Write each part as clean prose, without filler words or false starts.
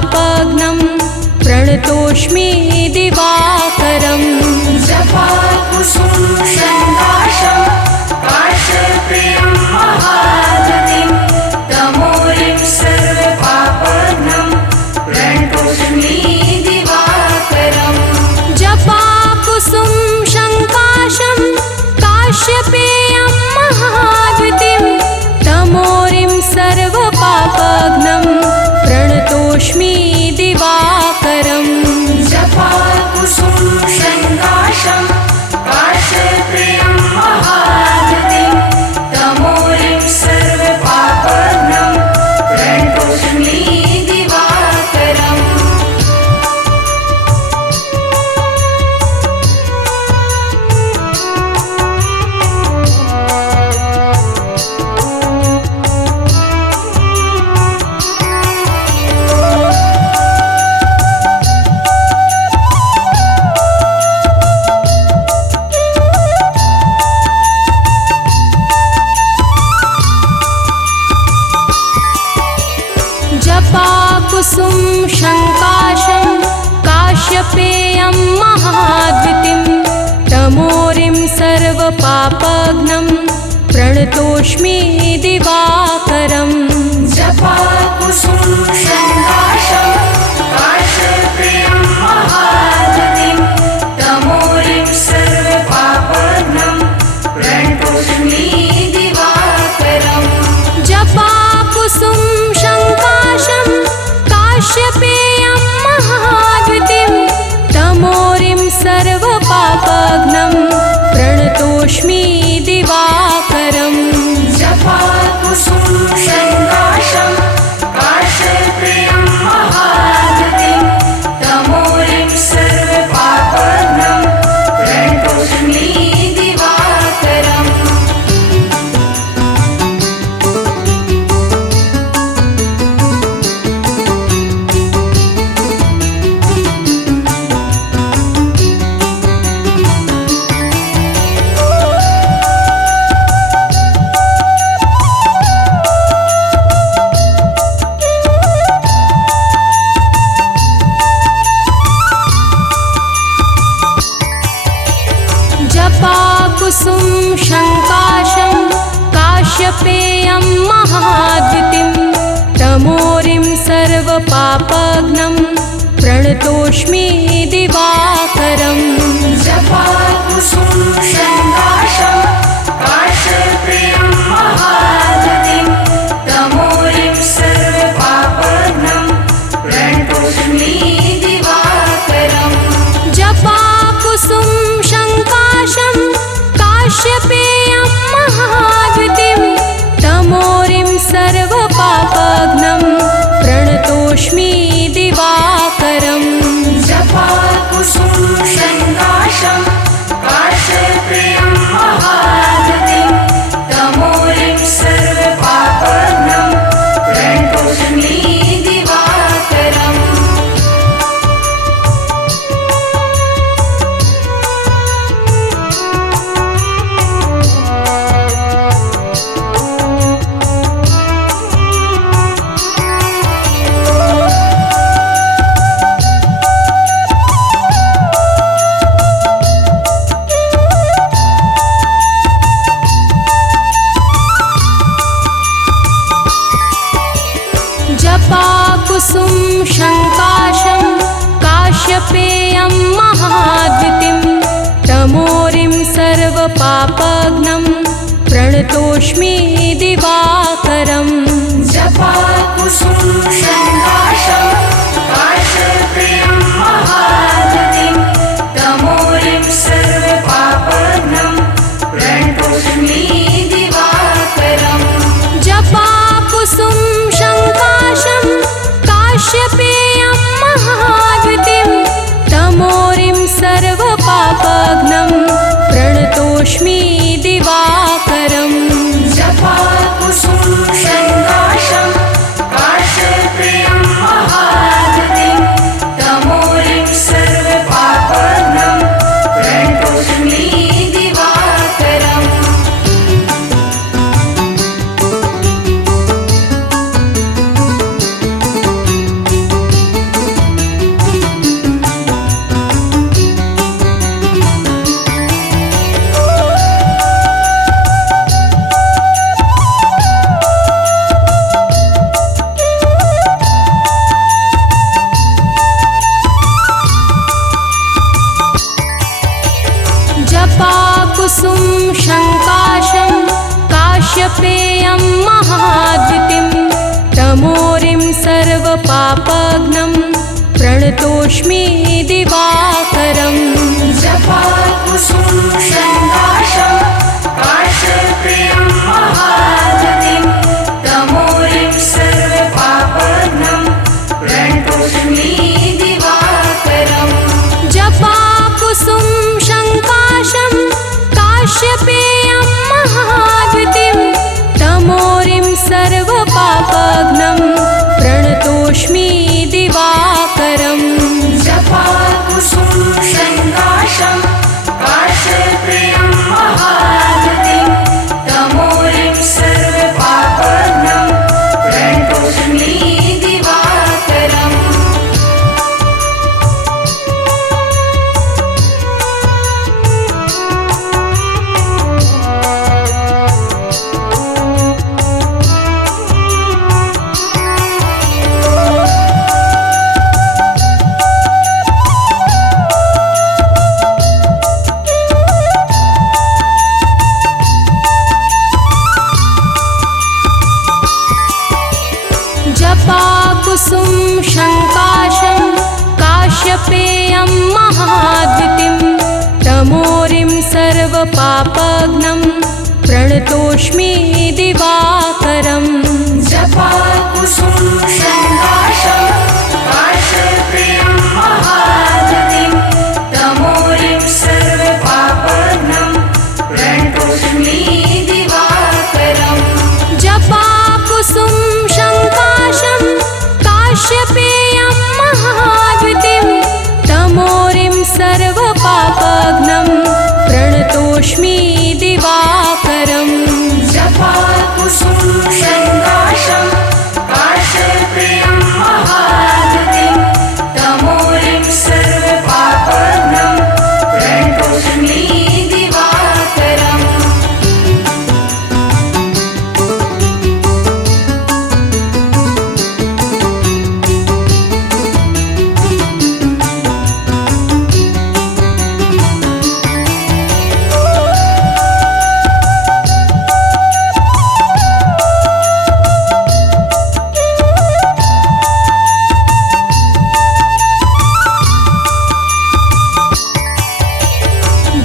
सर्वपापघ्नं प्रणतोऽस्मि दिवाकरम्। जपाकुसुम शङ्काशं काश्यपेयं महाद्युतिं तमोरिं सर्वपापघ्नं प्रणतोऽस्मि दिवाकरम्। जपाकुसुम शङ्काशं काश्यपेयं महाद्युतिं तमोरिं सर्वपापघ्नं प्रणतोऽस्मि दिवाकरम्। जपाकुसुम शङ्काशं काश्यपेयं महाद्युतिं तमोरिं सर्वपापघ्नं प्रणतोऽस्मि दिवाकरम्। जपाकुसुम शङ्काशं काश्यपेयं महाद्युतिं तमोरिं सर्वपापघ्नं प्रणतोऽस्मि दिवाकरम्। जपाकुसुम शङ्काशं काश्यपेयं महाद्युतिं तमोरिं सर्वपापघ्नं प्रणतोऽस्मि दिवाकरम्। जपाकुसुम शङ्काशं काश्यपेयं महाद्युतिं तमोरिं सर्वपापघ्नं प्रणतोऽस्मि दिवाकरम्। जपाकुसुम शङ्काशं काश्यपेयं महाद्युतिं तमोरिं सर्वपापघ्नं प्रणतोऽस्मि दिवाकरम्। जपाकुसुम शङ्काशं काश्यपेयं महाद्युतिं तमोरिं सर्वपापघ्नं प्रणतोऽस्मि दिवाकरम्। जपाकुसुम शङ्काशं काश्यपेयं महाद्युतिं तमोरिं सर्वपापघ्नं प्रणतोऽस्मि दिवाकरम्। जपाकुसुम शङ्काशं काश्यपेयं महाद्युतिं तमोरिं सर्वपापघ्नं प्रणतोऽस्मि दिवाकरम्। जपाकुसुम शङ्काशं काश्यपेयं महाद्युतिं तमोरिं सर्वपापघ्नं प्रणतोऽस्मि दिवाकरम्। जपाकुसुम शङ्काशं काश्यपेयं महाद्युतिं तमोरिं सर्वपापघ्नं प्रणतोऽस्मि दिवाकरम्। जपाकुसुम शङ्काशं काश्यपेयं महाद्युतिं तमोरिं सर्वपापघ्नं प्रणतोऽस्मि दिवाकरम्। जपाकुसुम शङ्काशं काश्यपेयं महाद्युतिं तमोरिं सर्वपापघ्नं प्रणतोऽस्मि दिवाकरम्। जपाकुसुम शङ्काशं काश्यपेयं महाद्युतिं तमोरिं सर्वपापघ्नं प्रणतोऽस्मि दिवाकरम्। जपाकुसुम शङ्काशं काश्यपेयं महाद्युतिं तमोरिं सर्वपापघ्नं प्रणतोऽस्मि दिवाकरम् जपाकुसुम शङ्काशं काश्यपेयं महाद्युतिं तमोरिं सर्वपापघ्नं प्रणतोऽस्मि दिवाकरम् जपाकुसुम शङ्काशं काश्यपेयं महाद्युतिं तमोरिं सर्वपापघ्नं प्रणतोऽस्मि दिवाकरम् जपाकुसुम शङ्काशं काश्यपेयं महाद्युतिं तमोरिं सर्वपापघ्नं प्रणतोऽस्मि दिवाकरम् जपाकुसुम शङ्काशं काश्यपेयं महाद्युतिं तमोरिं सर्वपापघ्नं प्रणतोऽस्मि दिवाकरम् जपाकुसुम शङ्काशं काश्यपेयं महाद्युतिं तमोरिं सर्वपापघ्नं प्रणतोऽस्मि दिवाकरम् जपाकुसुम शङ्काशं काश्यपेयं महाद्युतिं तमोरिं सर्वपापघ्नं प्रणतोऽस्मि दिवाकरम् जपाकुसुम शङ्काशं काश्यपेयं महाद्युतिं तमोरिं सर्वपापघ्नं प्रणतोऽस्मि दिवाकरम्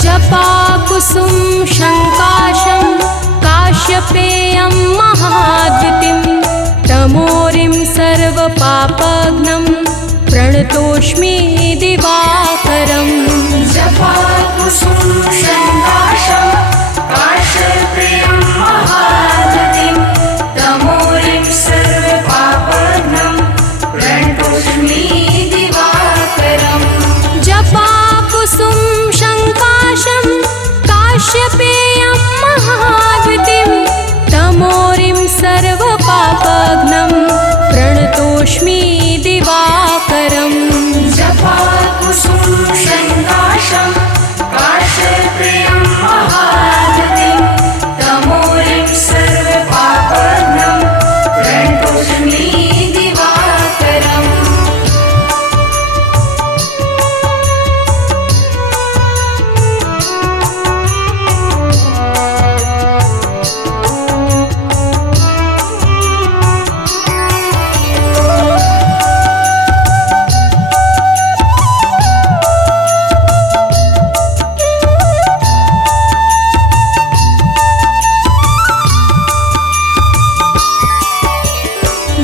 जपाकुसुम शङ्काशं काश्यपेयं महाद्युतिं तमोरिं सर्वपापघ्नं प्रणतोऽस्मि दिवाकरम् जपाकुसुम शङ्काशं काश्यपेयं महाद्युतिं तमोरिं सर्वपापघ्नं प्रणतोऽस्मि दिवाकरम् जपाकुसुम शङ्काशं काश्यपेयं महाद्युतिं तमोरिं सर्वपापघ्नं प्रणतोऽस्मि दिवाकरम् जपाकुसुम शङ्काशं काश्यपेयं महाद्युतिं तमोरिं सर्वपापघ्नं प्रणतोऽस्मि दिवाकरम्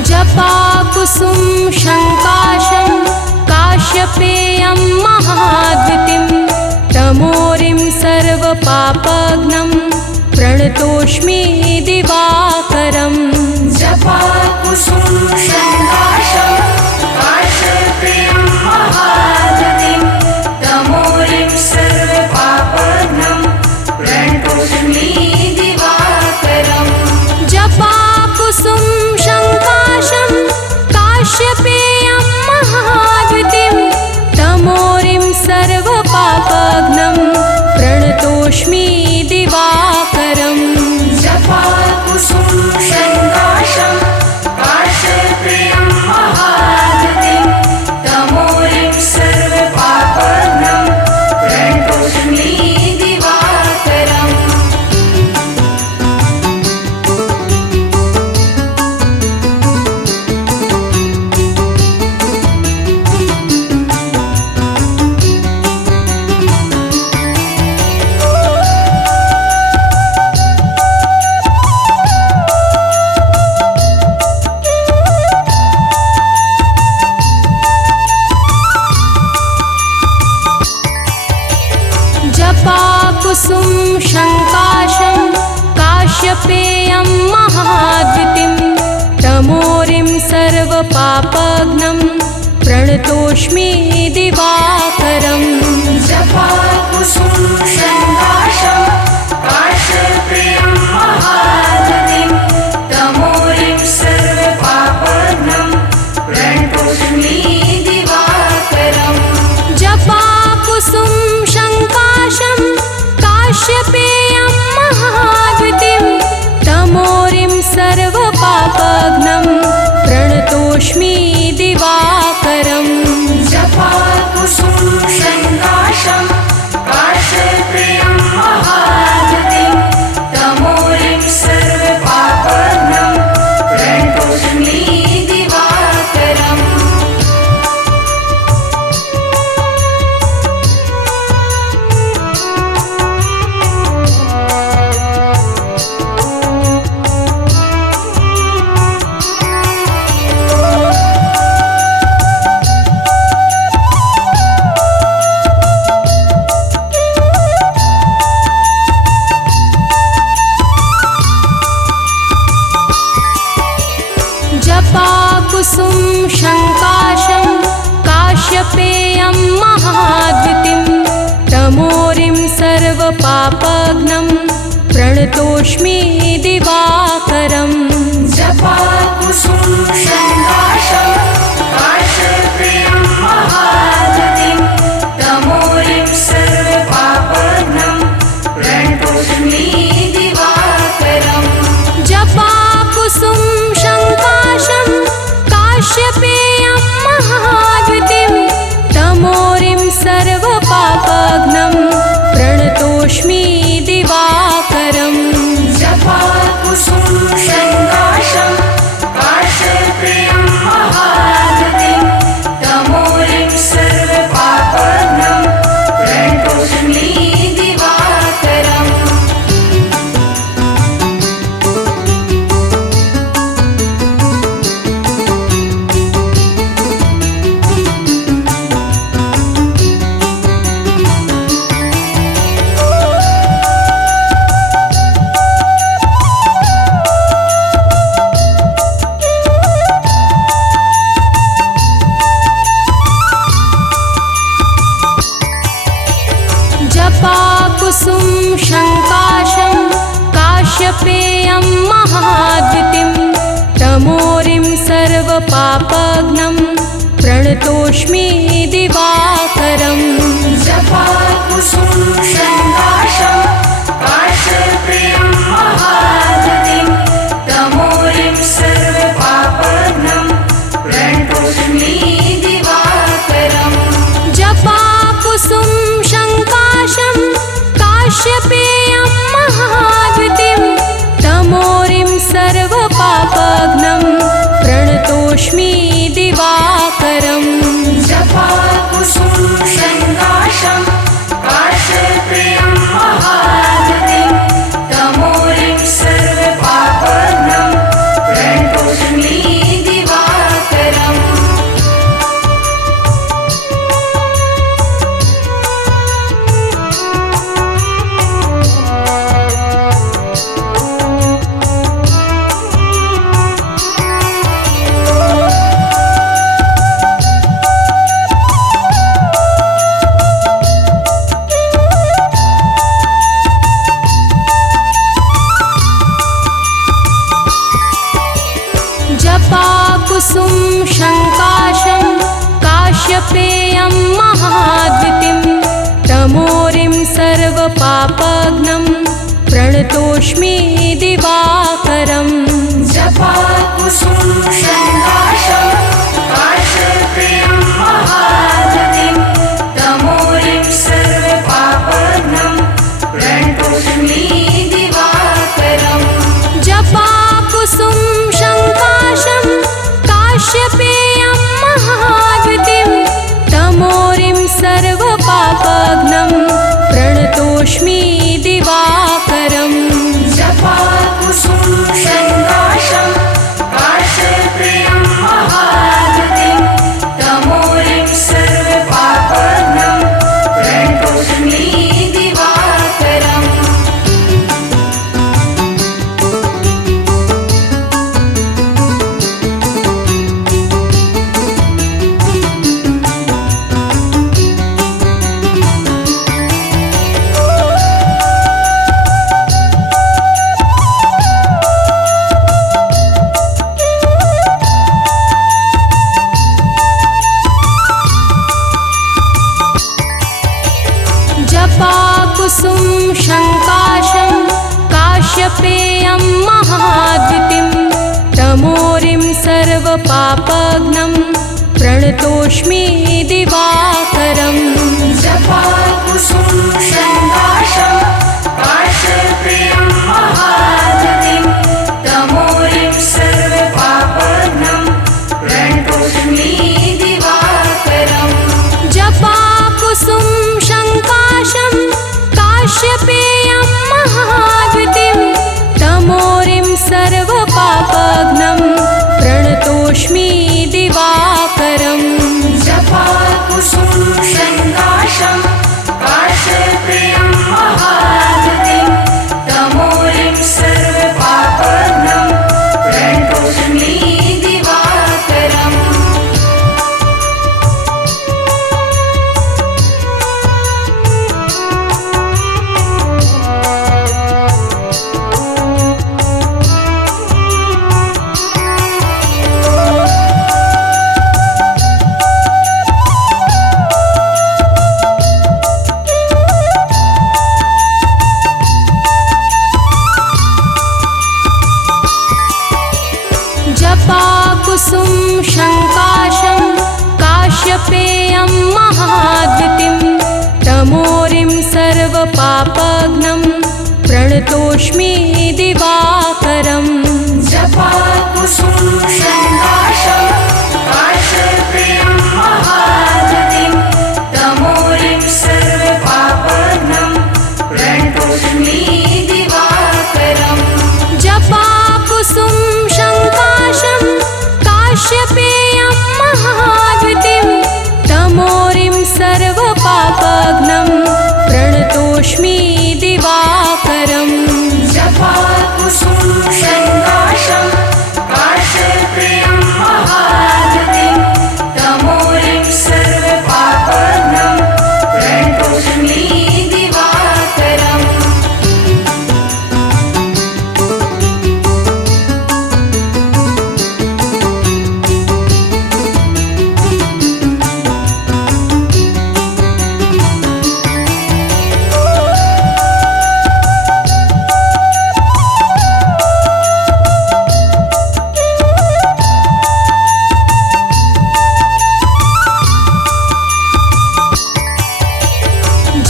जपाकुसुम शङ्काशं काश्यपेयं महाद्युतिं तमोरिं सर्वपापघ्नं प्रणतोऽस्मि दिवाकरम् जपाकुसुम शङ्काशं काश्यपेयं महाद्युतिं तमोरिं सर्वपापघ्नं प्रणतोऽस्मि दिवाकरम् जपाकुसुम शङ्काशं काश्यपेयं महाद्युतिं तमोरिं सर्वपापघ्नं प्रणतोऽस्मि दिवाकरम् जपाकुसुम शङ्काशं काश्यपेयं सर्वपापघ्नं प्रणतोऽस्मि दिवाकरम्। जपाकुसुम शङ्काशं काश्यपेयं महाद्युतिं तमोरिं सर्वपापघ्नं प्रणतोऽस्मि दिवाकरम् जपाकुसुम शङ्काशं काश्यपेयं महाद्युतिं तमोरिं सर्वपापघ्नं प्रणतोऽस्मि दिवाकरम् जपाकुसुम शङ्काशं काश्यपेयं महाद्युतिं तमोरिं सर्वपापघ्नं प्रणतोऽस्मि दिवाकरम् जपाकुसुम शङ्काशं काश्यपेयं महाद्युतिं तमोरिं सर्वपापघ्नं प्रणतोऽस्मि दिवाकरम् जपाकुसुम शङ्काशं काश्यपेयं महाद्युतिं तमोरिं सर्वपापघ्नं प्रणतोऽस्मि दिवाकरम् जपाकुसुम शङ्काशं काश्यपेयं महाद्युतिं तमोरिं सर्वपापघ्नं प्रणतोऽस्मि दिवाकरम् जपाकुसुम शङ्काशं काश्यपेयं महाद्युतिं तमोरिं सर्वपापघ्नं प्रणतोऽस्मि दिवाकरम् जपाकुसुम शङ्काशं काश्यपेयं महाद्युतिं तमोरिं सर्वपापघ्नं प्रणतोऽस्मि दिवाकरम् जपाकुसुम शङ्काशं काश्यपेयं महाद्युतिं तमोरिं सर्वपापघ्नं प्रणतोऽस्मि दिवाकरम् जपाकुसुम शङ्काशं काश्यपेयं महाद्युतिं तमोरिं सर्वपापघ्नं प्रणतोऽस्मि दिवाकरम् जपाकुसुम शङ्काशं काश्यपेयं महाद्युतिं तमोरिं सर्वपापघ्नं प्रणतोऽस्मि दिवाकरम् जपाकुसुम शङ्काशं काश्यपेयं महाद्युतिं तमोरिं सर्वपापघ्नं प्रणतोऽस्मि दिवाकरम् जपाकुसुम शङ्काशं काश्यपेयं महाद्युतिं तमोरिं सर्वपापघ्नं प्रणतोऽस्मि दिवाकरम् जपाकुसुम शङ्काशं काश्यपेयं महाद्युतिं तमोरिं सर्वपापघ्नं प्रणतोऽस्मि दिवाकरम् जपाकुसुम शङ्काशं काश्यपेयं महाद्युतिं तमोरिं सर्वपापघ्नं प्रणतोऽस्मि दिवाकरम् जपाकुसुम शङ्काशं काश्यपेयं महाद्युतिं तमोरिं सर्वपापघ्नं काश्यपेयं महाद्युतिं तमोरिं सर्वपापघ्नं प्रणतोऽस्मि दिवाकरम् जपाकुसुम शङ्काशं काश्यपेयं महाद्युतिं तमोरिं सर्वपापघ्नं प्रणतोऽस्मि दिवाकरम् जपाकुसुम शङ्काशं काश्यपेयं महाद्युतिं तमोरिं सर्वपापघ्नं प्रणतोऽस्मि दिवाकरम् जपाकुसुम शङ्काशं काश्यपेयं महाद्युतिं तमोरिं सर्वपापघ्नं प्रणतोऽस्मि दिवाकरम् जपाकुसुम शङ्काशं काश्यपेयं महाद्युतिं तमोरिं सर्वपापघ्नं प्रणतोऽस्मि दिवाकरम् जपाकुसुम शङ्काशं काश्यपेयं महाद्युतिं तमोरिं सर्वपापघ्नं प्रणतोऽस्मि दिवाकरम् जपाकुसुम शङ्काशं काश्यपेयं महाद्युतिं तमोरिं सर्वपापघ्नं प्रणतोऽस्मि दिवाकरम् जपाकुसुम शङ्काशं काश्यपेयं महाद्युतिं तमोरिं सर्वपापघ्नं प्रणतोऽस्मि दिवाकरम्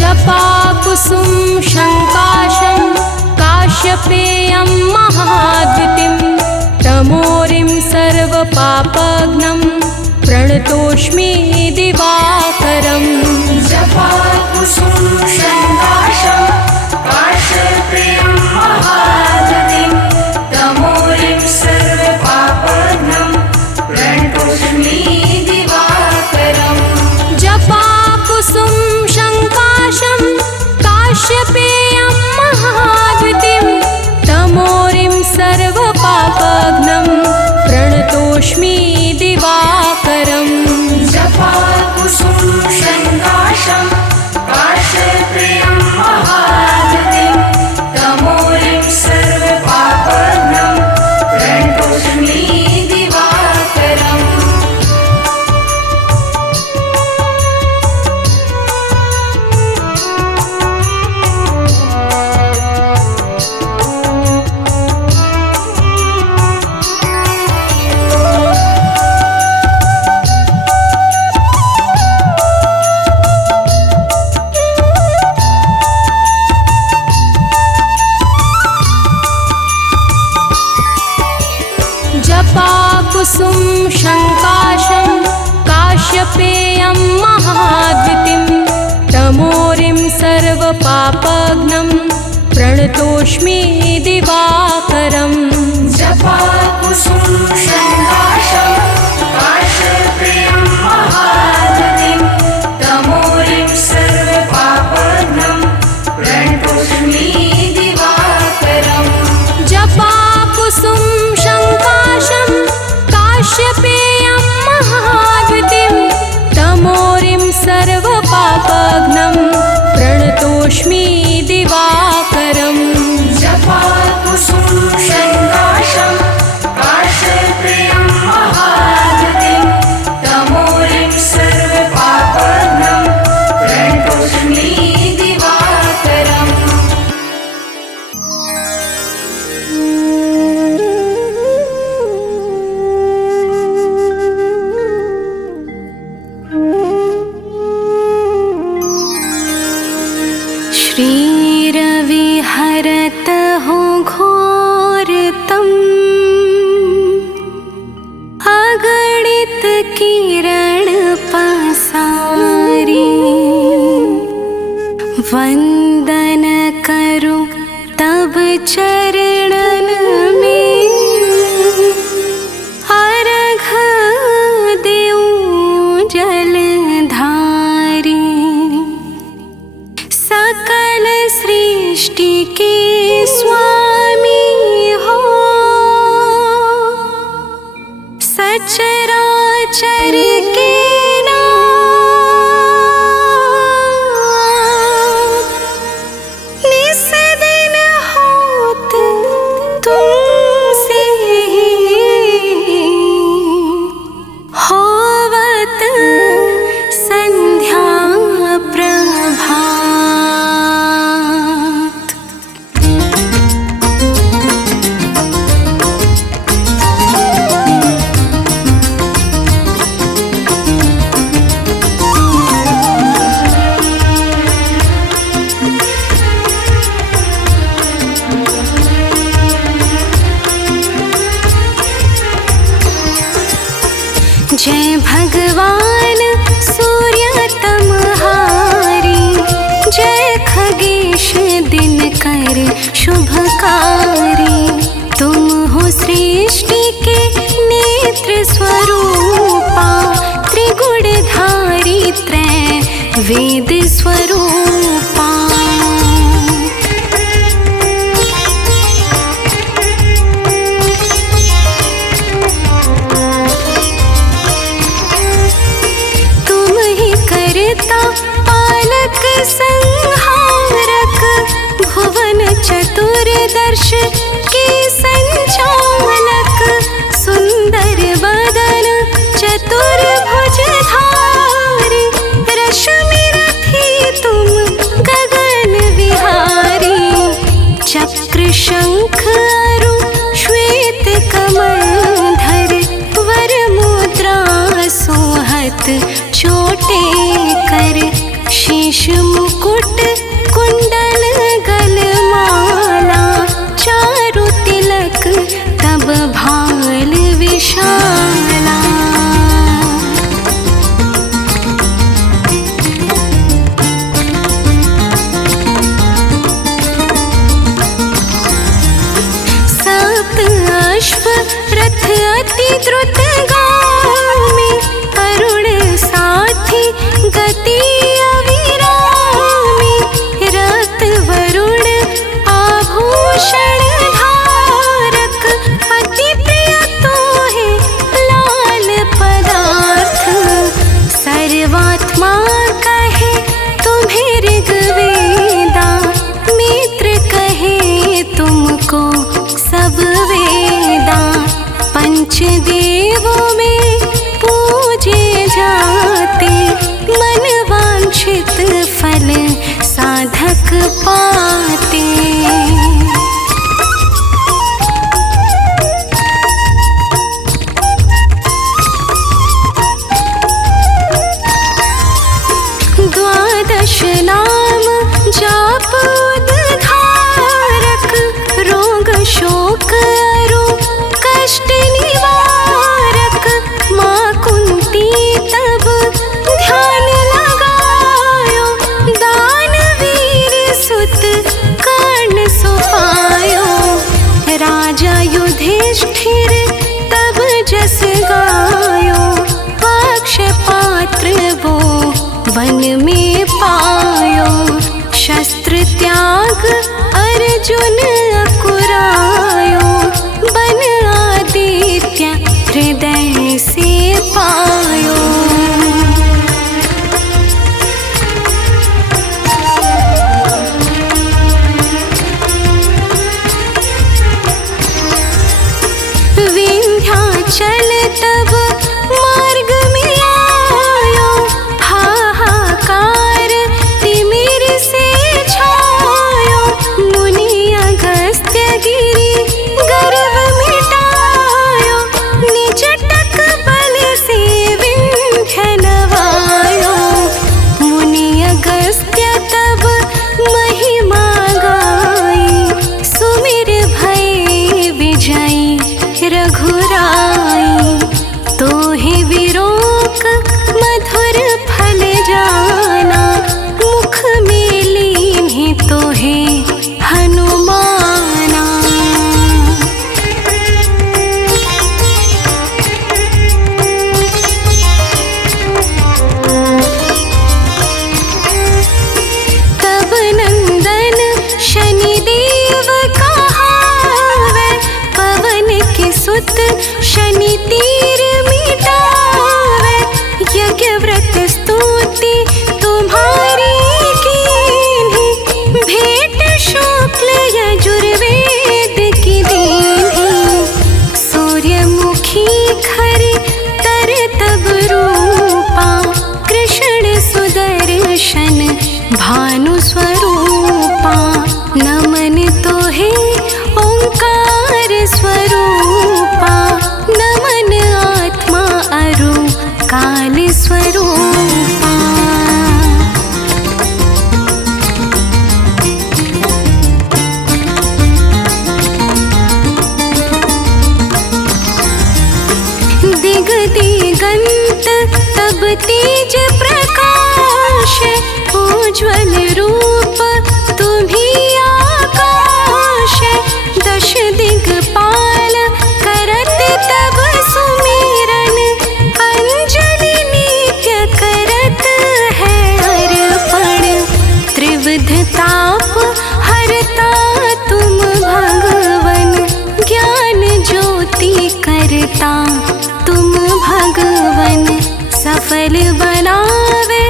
जपाकुसुम शङ्काशं काश्यपेयं महाद्युतिं तमोरिं सर्वपापघ्नं प्रणतोऽस्मि दिवाकरम् जपाकुसुम शङ्काशं काश्यपेयं महाद्युतिं तमोरिं सर्वपापघ्नं प्रणतोऽस्मि दिवाकरम् जपाकुसुम शङ्काशं काश्यपेयं महाद्युतिं तमोरिं सर्वपापघ्नं प्रणतोऽस्मि दिवाकरम् जपाकुसुम शङ्काशं काश्यपेयं महाद्युतिं तमोरिं सर्वपापघ्नं प्रणतोऽस्मि दिवाकरम् जपाकुसुम शङ्काशं काश्यपेयं महाद्युतिं तमोरिं सर्वपापघ्नं प्रणतोऽस्मि दिवाकरम् जपाकुसुम शङ्काशं काश्यपेयं महाद्युतिं तमोरिं सर्वपापघ्नं प्रणतोऽस्मि दिवाकरम् जपाकुसुम शङ्काशं काश्यपेयं महाद्युतिं तमोरिं सर्वपापघ्नं प्रणतोऽस्मि दिवाकरम् जपाकुसुम शङ्काशं काश्यपेयं महाद्युतिं तमोरिं सर्वपापघ्नं प्रणतोऽस्मि दिवाकरम् चरणन में अर्घ देऊं जलधारी। सकल सृष्टि के स्वामी हो, सचराचर के जय भगवान सूर्य तमहारी, जय खगेश दिनकर शुभकारी। तुम हो सृष्टि के नेत्र स्वरूपा, त्रिगुणधारी त्रय वेद स्वरूपा। पालक संहारक, भुवन चतुर्दश के संचालक। सुंदर बदन चतुर्भुज धारी, रश्मि रथी तुम गगन विहारी। चक्र शंख अरु श्वेत कमल धर, वर मुद्रा सोहत छोटे कर। शीश मुकुट कुंडल गलमाला, चारु तिलक तब भाल विशाला। सप्त अश्व रथ अति द्रुतगामी, अरुण साथी गति अविरामी। रक्त वरुण आभूषण धारक, अति प्रिय तोहे लाल पदार्थ। सर्वात्मा कहे तुम्हें ऋग्वेदा, मित्र कहे तुमको सब वेदा। पंचदेवों में पूजे जाते, मन वांछित फल साधक पाते। द्वादश नाम जाप उद्धारक, रोग शोक अरु कष्ट निवारक। माँ कुंती तब ध्यान लगायो, दानवीर सुत कर्ण सुपायो। राजा युधिष्ठिर तब जस गायो, पक्ष पात्र वो वन में पायो। शस्त्र त्याग अर्जुन अकुरायो, बन आदित्य हृदय से पायो। विंध्याचल तब मार्ग में आयो, हाहाकार तिमिर से छायो। मुनि भानु स्वरूपा नमन तोहे ओंकार स्वरूपा नमन आत्मा अरु काल स्वरूपा दिग दिगंत तब तेज प्रकाश उज्ज्वल रूप तुम्ही आकाश दश दिगपाल करत तब सुमिरन अंजलि नित्य करत है अर्पण त्रिविध ताप हरता तुम भगवन ज्ञान ज्योति करता तुम भगवन सफल बनावे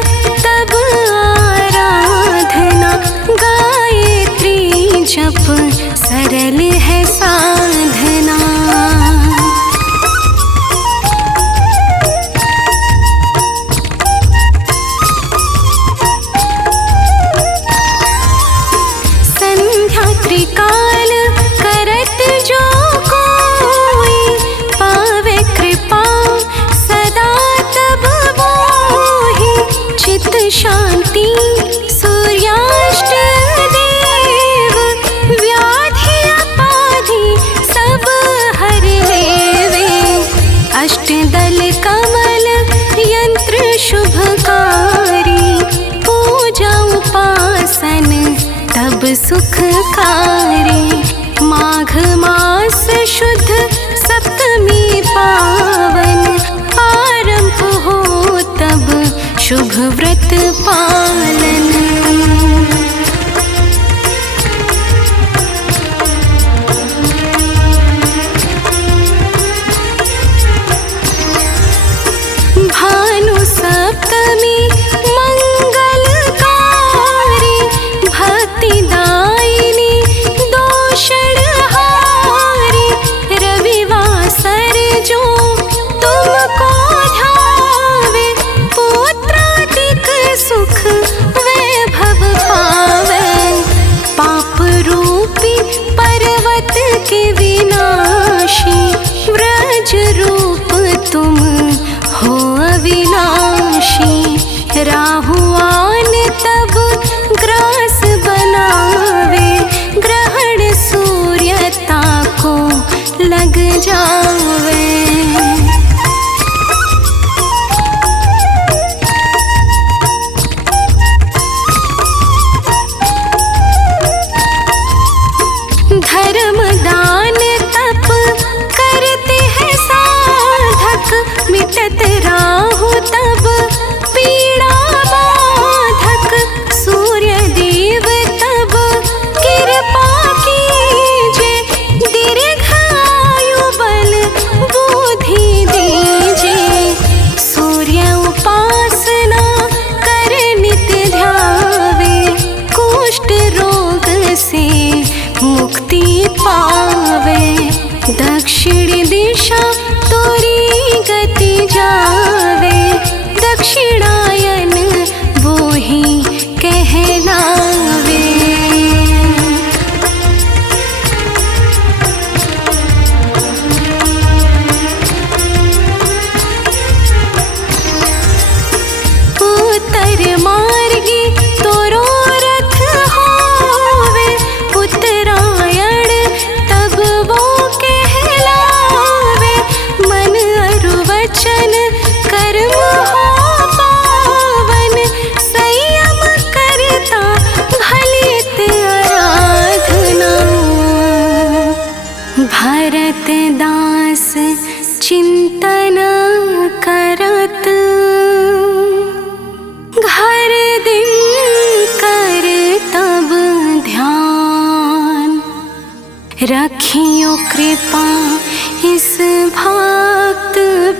तब आराधना गायत्री जप सरल है साधना संध्या त्रिकाल करत जो कोई पावे कृपा सदा तब मोहि चित शांति सूर्याष्ट देव व्याधि अपाधि सब हर लेवे अष्टदल कमल यंत्र शुभकारी पूजा उपासन तब सुखकारी माघ मास शुद्ध सप्तमी पावन आरंभ हो तब शुभ व्रत पालन भानु सप्तमी मंगलकारी भक्तिदायिनी दोषणहारी रविवासर जो तुमको ध्यावे पुत्रादिक सुख वैभव पावे पाप रूपी पर्वत के विनाशी व्रज रूप तुम हो अविनाशी राहुआन तब ग्रास बनावे ग्रहण सूर्यता को लग जावे धर्म दान तप करते हैं साधक मिटत राहु तब पीड़ा बाधक सूर्य देव तब कृपा कीजे दीर्घायु बल बुद्धि दीजे सूर्य उपासना कर नित्य ध्यावे कुष्ठ रोग से मुक्ति पावे दक्षिण दिशा तोरी गति जावे दक्षिणायन वो ही कहलावे उत्तर मार्गी तोरो रथ होवे उत्तरायण तब वो कहलावे मन अरु वचन कर्म हो पावन संयम करता भलित आराधना भरत दास चिंतन करत घर दिन कर तब ध्यान रखियो कृपा इस भक्त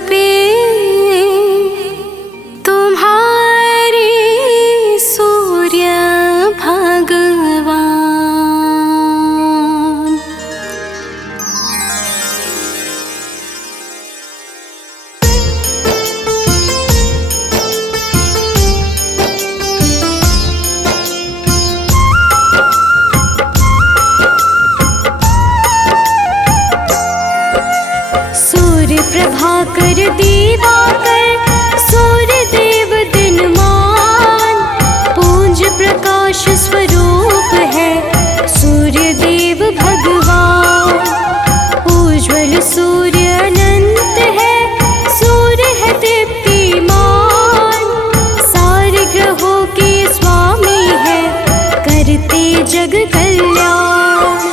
पे तुम्हारे सूर्य भगवान भास्कर दिवाकर सूर्य देव दिनमान, पूंज प्रकाश स्वरूप है सूर्य देव भगवान। उज्ज्वल सूर्य अनंत है, सूर्य है दीप्तिमान, सारे ग्रहों के स्वामी है करते जग कल्याण।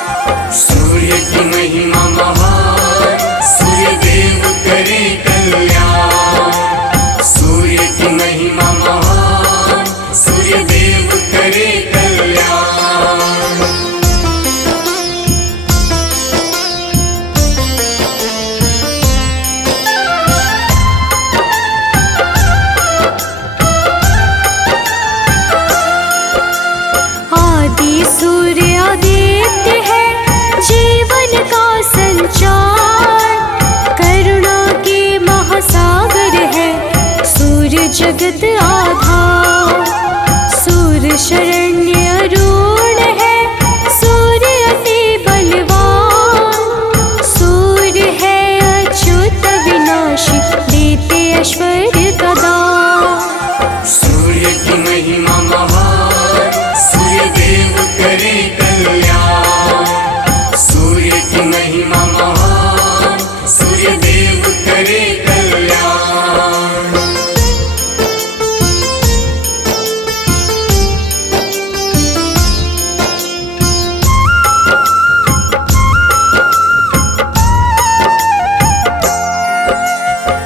सूर्य की महिमा महान, सूर्य देव करे कल्याण। सूर्य की महिमा महान, सूर्य देव करे कल्याण। आदि सूर्य आदित्य है, जीवन का संचार, करुणा के महासागर है सूर्य जगत आधार। सूर्य शरण्य अरुण है, सूर्य अति बलवान, सूर्य है अच्युत विनाशी देते ऐश्वर्य का दान। सूर्य की महिमा महान, सूर्य देव करे कल्याण। सूर्य की महिमा महान, सूर्य देव करे कल्याण।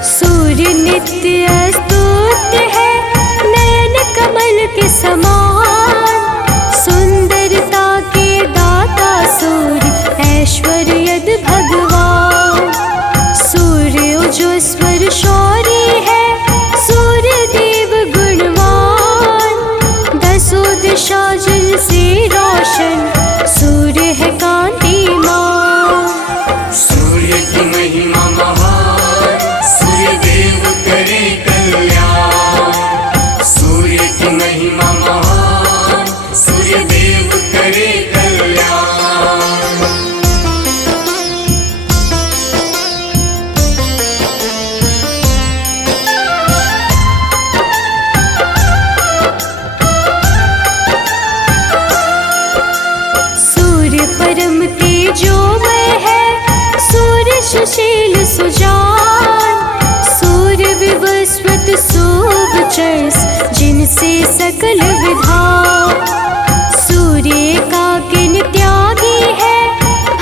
सूर्य नित्य स्तुत्य है, नयन कमल के समान, सुंदरता के दाता सूर्य ऐश्वर्यद भगवान। सूर्य ओजस्वर शौर्य है, सूर्य देव गुणवान, दसों दिशा जल से रोशन सूर्य है कांतिमान। सूर्य की महिमा महान, सूर्य देव करे कल्याण। सूर्य की महिमा महान, सूर्य देव करे कल्याण। सूर्य परम तेजोमय है, सूर्य सुशील सुजान, सूर्य विवस्वत शोभचर्स जिनसे सकल विधान। सूर्य एकाकिन त्यागी है,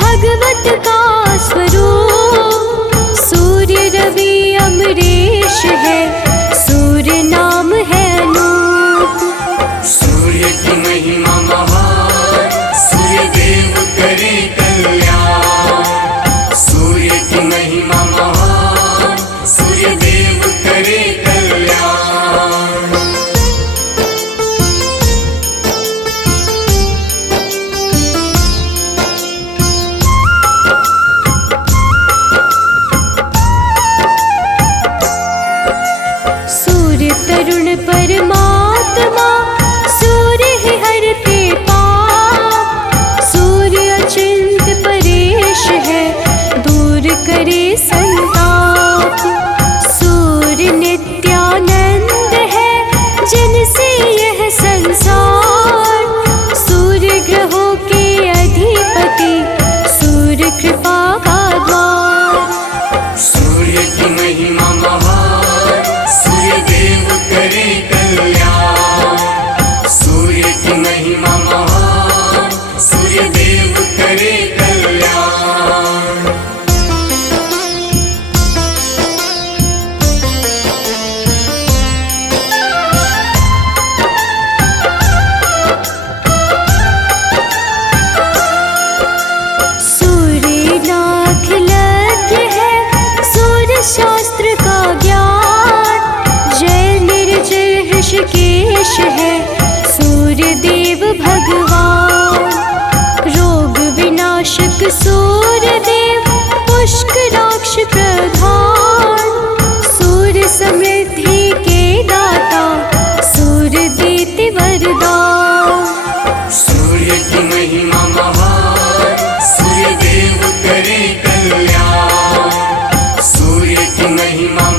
भगवत का स्वरूप, सूर्य रवि अमरीश है, सूर्य नाम है अनूप। सूर्य की महिमा महान, सूर्य देव करे कल्याण। सूर्य की महिमा महान, सूर्य देव करे कल्याण। सूर्य तरुण परमात्मा, सूर्य ही हरते पाप, सूर्य अचिंत परेश है दूर करे संताप। सूर्य नित्यानंद है, जिनसे यह संसार, सूर्य ग्रहों के अधिपति, सूर्य कृपा का द्वार। सूर्य की महिमा महान, सूर्य देव करे कल्याण। सूर्य की महिमा महान, सूर्य देव करे कल्याण। सूर्य नाखिलज्ञ है, सूर्य शास्त्र का ज्ञान, जय निर्जर ऋषिकेश है सूर्य देव भगवान। रोग विनाशक सूर्य देव, पुष्कराक्ष प्रधान, सूर्य समृद्धि के दाता, सूर्य देते वरदान। सूर्य की महिमा महान, सूर्य देव करे कल्याण। सूर्य की महिमा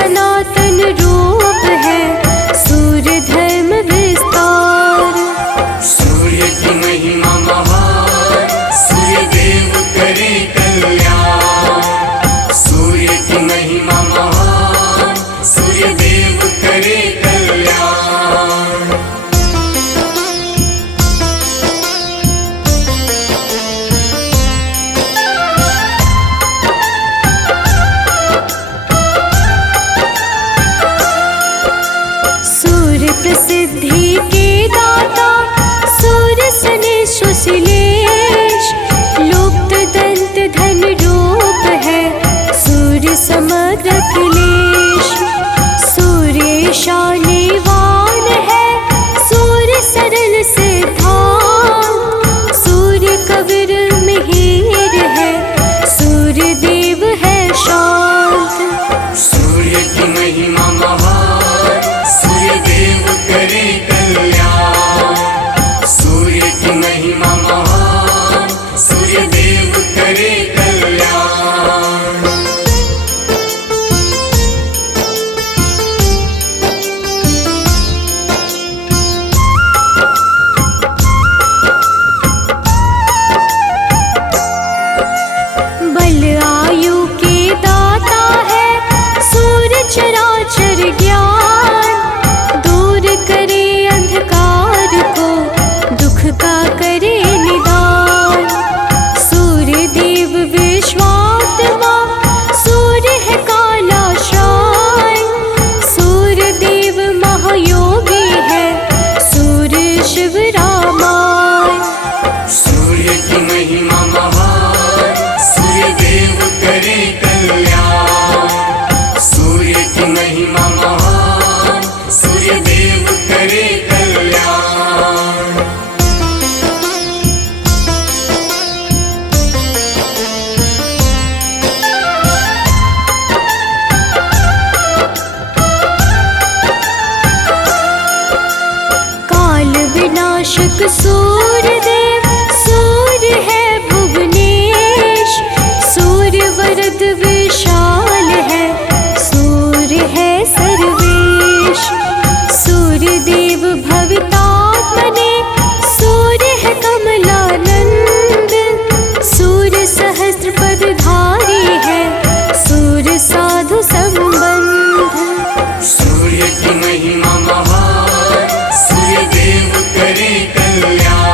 सनातन रूप है, सूर्य धर्म विस्तार। सूर्य की महिमा महान, सूर्य देव करे कल्याण। सूर्य की महिमा महान, सूर्य देव करे कल्याण। सूर्य प्रसिद्धि के दाता, सूर्य सने सुशीलेश। लुप्त दंत धन रूप है, सूर्य समग्र अखिलेश। सूर्य ईशानीवान है, सूर्य सरल सिद्धांत। सूर्य कबीर मिहिर है, सूर्य देव है शांत। सूर्य की महिमा महान, सूर्य देव करे कल्याण। सूर्य की महिमा महान, सूर्य देव करे कल्याण। बल आयु के दाता है, सूर्य चराचर ज्ञान। दूर करे अंधकार को, दुख का करे निदान। सूर्य देव विश्वात्मा, सूर्य है काला श्राइन। सूर्य देव महायोगी है, सूर्य शिव रामायण। सूर्य की महिमा महान, सूर्य देव करे कल्याण। सूर्य की महिमा महान, सूर्य देव करे कल्याण। काल विनाशक सूर्य देव, सूर्य है भुवनेश। सूर्य वरद विशाल है, सूर्य है सर्वेश। सूर्य देव भवितात्मने, सूर्य है कमलानंद। सूर्य सहस्त्र पदधारी है, सूर्य साधु संबंध। सूर्य की महिमा महान, सूर्य देव करे कल्याण।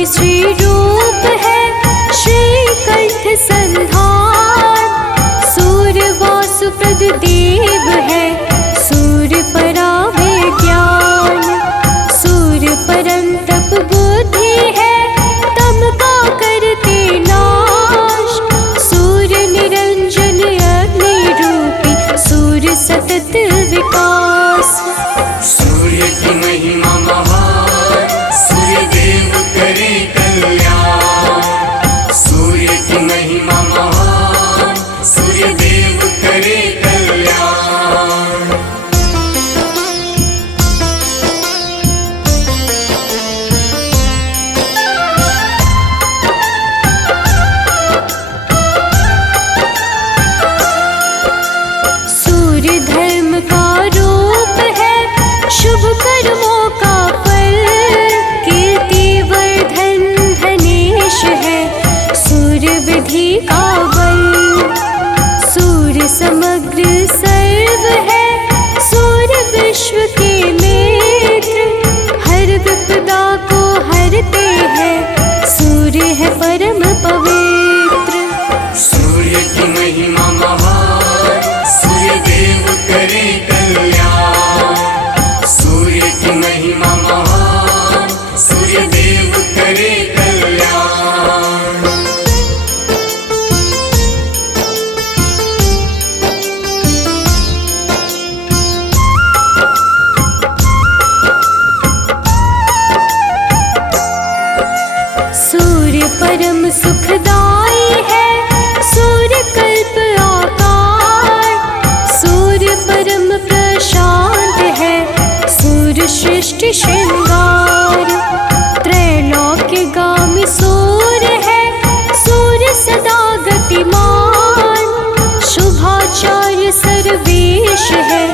स्वामी श्री रूप है श्रीकंठ संधान। सूर्य वासुप्रद देव है सूर्य परा विज्ञान। सूर्य परम तप बुद्धि है तम का करते नाश। सूर्य निरंजन अग्नि रूपी सूर्य सतत विकास। सूर्य की महिमा महान, सूर्य देव करे कल्याण। सूर्य की महिमा महान, सूर्य देव करे कल्याण। सूर्य धर्म का रूप है शुभ कर्मों का फल। कीर्ति वर्धन धनेश है सूर्य विधि का बल। सूर्य समग्र सर्व है सूर्य विश्व के मित्र। हर विपदा को हरते हैं सूर्य है परम पवित्र। सूर्य की महिमा महान, सूर्य देव करे कल्याण। सूर्य की महिमा महान, सूर्य देव करे कल्याण। सूर्य परम सुखदाई है सूर्य कल्प आकार। सूर्य परम प्रशांत है सूर्य सृष्टि श्रृंगार। त्रैलोक्यगामी सूर्य है सूर्य सदा गतिमान। शुभाचार्य सर्वेश है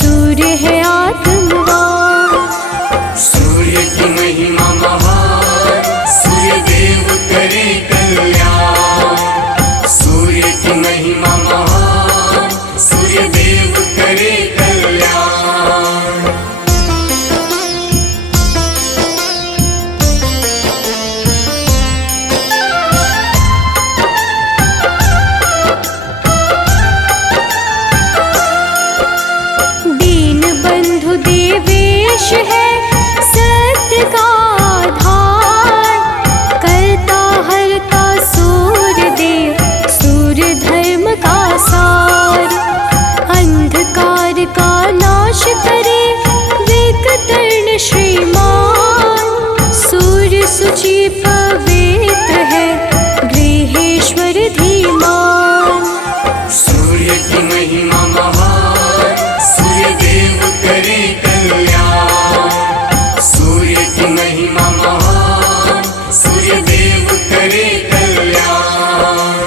सूर्य है आत्मवान। सूर्य की महिमा महान, सूर्य देव करे कल्याण। सूर्य की महिमा महान, सूर्य देव करे कल्याण। दीन बंधु देवेश है सत्य का आधार। करता हरता सूर्य देव सूर्य धर्म का सार। अंधकार का नाश करे विकतर्ण श्रीमान। सूर्य शुचि पवित्र है गृहेश्वर धीमान। सूर्य की महिमा महान, सूर्य देव करे कल्याण। सूर्य की महिमा महान, सूर्य देव करे कल्याण।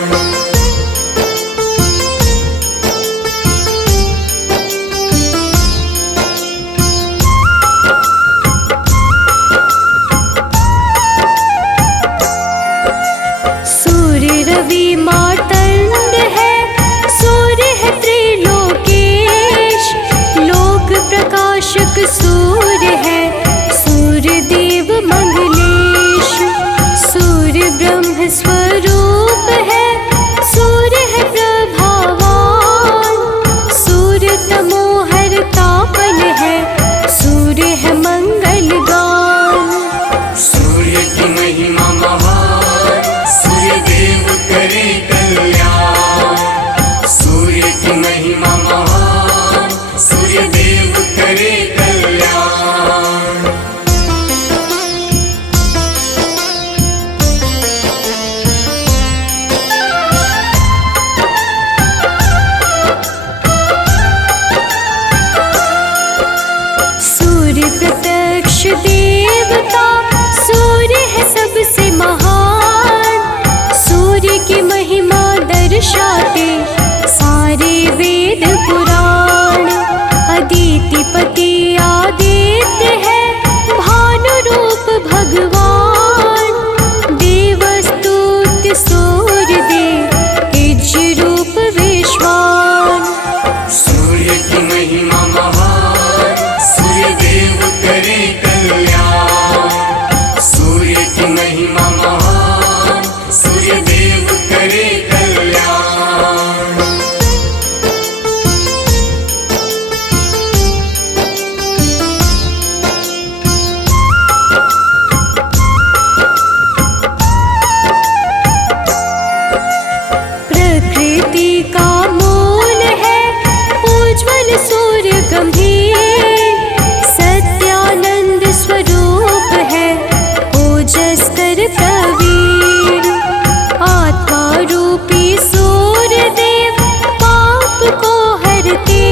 सूर्य रवि मार्तंड है सूर्य है त्रिलोकेश। लोक प्रकाशक सूर्य है सूर्य देव मंगलेश। सूर्य ब्रह्म स्वरूप है सूर्य है प्रभावान। सूर्य तमोहर तापन है सूर्य है मंगलगान। सूर्य की महिमा महान, सूर्य देव करे कल्याण। सूर्य की महिमा महान, सूर्य देव करे कल्याण। की महिमा महान, सूर्य देव करे कल्याण। प्रकृति का मूल है उज्ज्वल सूर्य गंभीर, सत्यानंद स्वरूप है ओजस कर प्रवीण। आत्मा रूपी सूर्य देव पाप को हरते,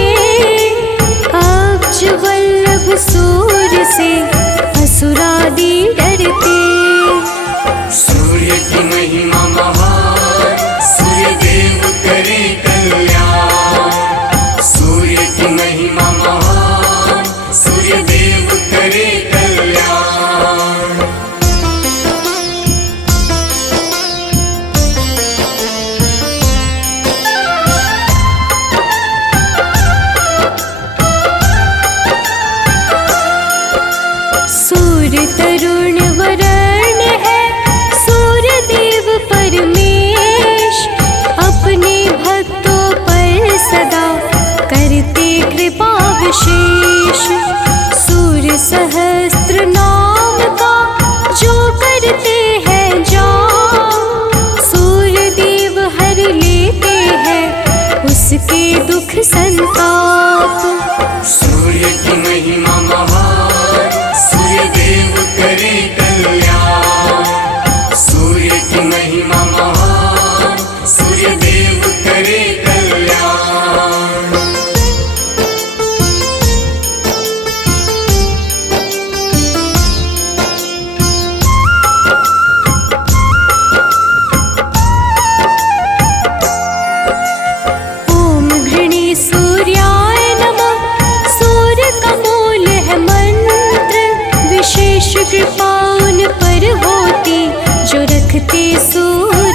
अब्ज वल्लभ सूर्य से असुरादि डरते। सूर्य की महिमा महान, सूर्य देव करे कल्याण। सूर्य की महिमा महान, सूर्य देव करे कल्याण। सूर्य तरुण वरण है सूर्य देव परमेश, अपने भक्तों पर सदा करते कृपा विशेष। सूर्य सहस्त्र नाम का जो करते हैं जाप, सूर्य देव हर लेते हैं उसके दुख संताप। सूर्य की महिमा महान, सूर्य देव करे कल्याण। सूर्य की महिमा महान, सूर्य देव करे कल्याण। ओम घृणी सूर्याय नमः, सूर्य का मूल है मंत्र। विशेष कृपा उन पर होती जो रखते सूर्य